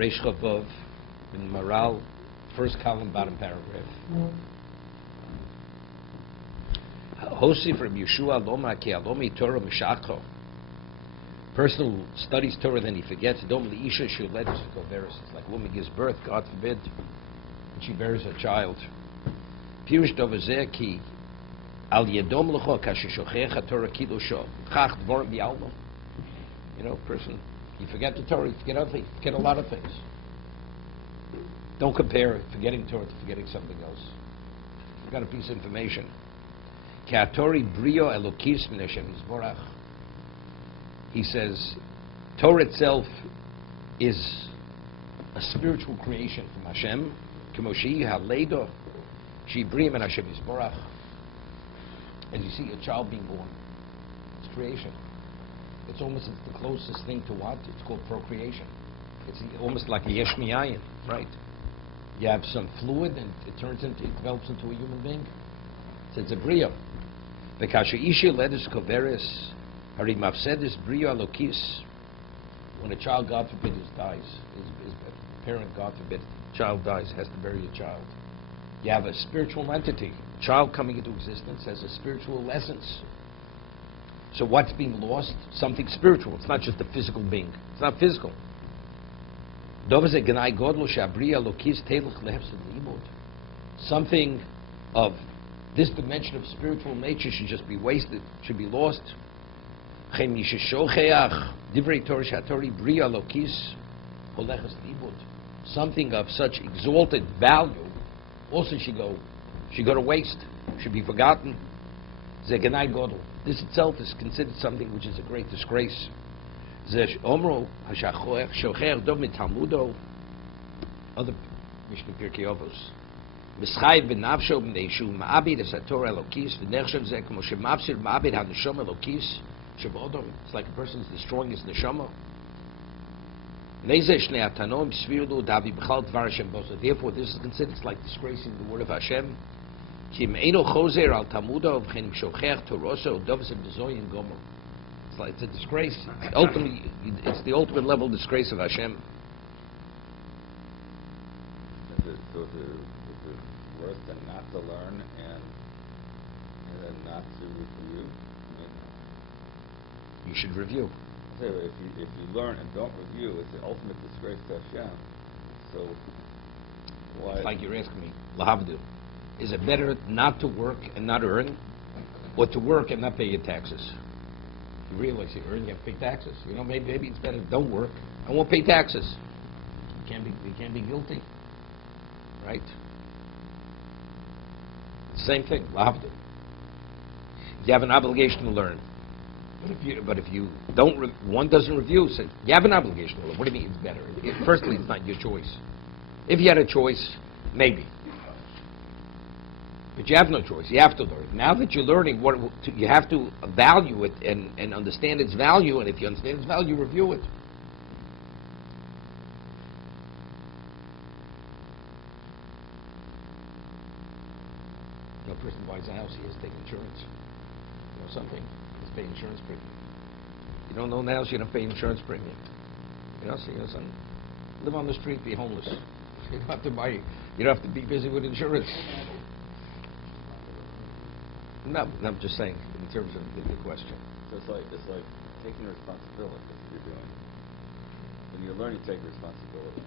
Reish Chavov in Maral, first column, bottom paragraph. Hosif Rabbi Yeshua Loma Ki Alomi Torah Mishakho. Person who studies Torah then he forgets. Dom Liisha Shuletus Koveris. It's like a woman gives birth, God forbid, and she bears a child. Pirush Dovazeh Ki Al Yedom Lecho Kashishochecha Torah Kidusho Chach Dvorim Bialmo. You know, person, you forget the Torah, you forget other things, forget a lot of things. Don't compare forgetting Torah to forgetting something else. You've got a piece of information. He says, Torah itself is a spiritual creation from Hashem. As you see a child being born, it's creation. It's almost the closest thing to what? It's called procreation. It's almost like a yesh miyayin, right? You have some fluid and it develops into a human being. So it's a bria. The kasha isha ledus koveris hari mafsedis bria lokis. When a child, God forbid, dies, his parent, God forbid, child dies, has to bury a child. You have a spiritual entity. Child coming into existence has a spiritual essence. So what's being lost? Something spiritual. It's not just a physical being. It's not physical. Something of this dimension of spiritual nature should just be wasted, should be lost. Something of such exalted value also should go to waste, should be forgotten. This itself is considered something which is a great disgrace. Other Mishnah Pirkei Avos. It's like a person is destroying his neshama. Therefore, this is considered like disgracing the word of Hashem. It's a disgrace. Ultimately, it's the ultimate level of disgrace of Hashem. So is it worse than not to learn and then not to review? You should review. So if you learn and don't review, it's the ultimate disgrace to Hashem. So why? It's like you're asking me, Lahavdu, is it better not to work and not earn, or to work and not pay your taxes? You realize you earn, you have to pay taxes. You know, maybe it's better don't work. I won't pay taxes. You can't be guilty, right? Same thing, Lahavdu. You have an obligation to learn. But if you don't, one doesn't review, so you have an obligation to learn. What do you mean it's better? Firstly, it's not your choice. If you had a choice, maybe. But you have no choice. You have to learn. Now that you're learning, you have to value it and understand its value. And if you understand its value, review it. A person buys a house, he has to take insurance. You know something? He has to pay insurance premium. You don't own the house, you don't pay insurance premium. You know, so son, live on the street, be homeless. You don't have to buy. You don't have to be busy with insurance. No, I'm just saying in terms of the question. So it's like taking responsibility. That's what you're doing. When you learn, you take responsibility.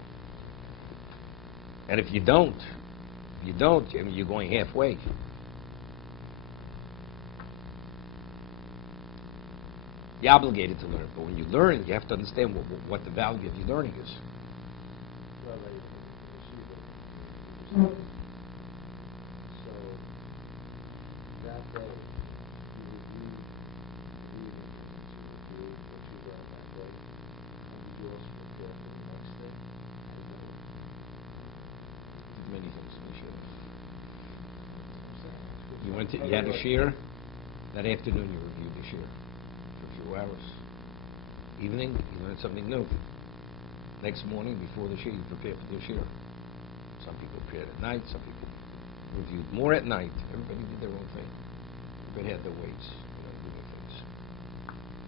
And if you don't, I mean, you're going halfway. You're obligated to learn, but when you learn, you have to understand what the value of your learning is. Many things in the shir. You had a shir. That afternoon, you reviewed the shir for a few hours. Evening, you learned something new. Next morning, before the shir, you prepared for the shir. Some people prepared at night. Some people reviewed more at night. Everybody did their own thing. Everybody had their ways, do their things.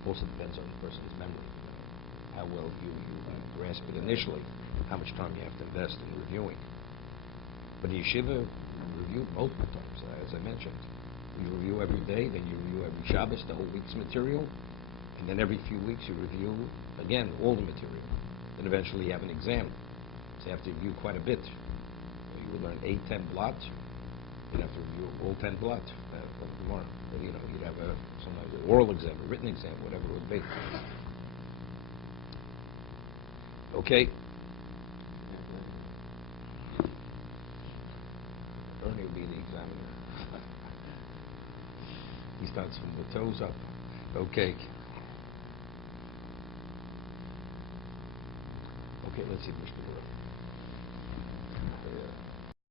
Also depends on the person's memory, how well you grasp it initially. how much time you have to invest in reviewing. But the yeshiva, you review multiple times, as I mentioned. You review every day, then you review every Shabbos, the whole week's material, and then every few weeks you review, again, all the material. Then eventually you have an exam. So you have to review quite a bit. You would learn 8, 10 blot. You'd have to review all 10 blot of Gemara. You'd have sometimes an oral exam, a written exam, whatever it would be. Okay? Ernie will be the examiner. He starts from the toes up. Okay. Okay, let's see Mishnah.